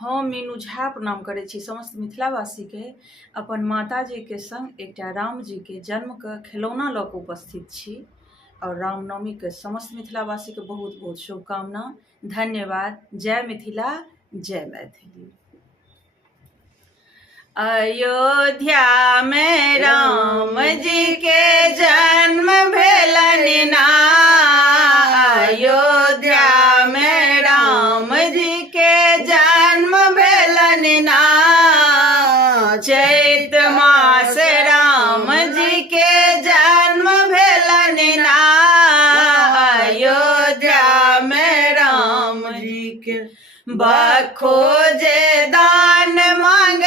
हम मीनू झा प्रणाम करै छी समस्त मिथिलावासी के। अपन माताजी के संग एकटा राम जी के जन्म के खिलौना लऽ कऽ उपस्थित छी और रामनवमी के समस्त मिथिलावासी के बहुत बहुत शुभकामना। धन्यवाद। जय मिथिला, जय मैथिली। अयोध्या में राम जी के जन्म भेलनि ना। अयोध्या में राम जी के जन्म भेलनि ना। चैत मास राम जी के जन्म भेलनि ना। अयोध्या में राम जी के बखो जे दान मांग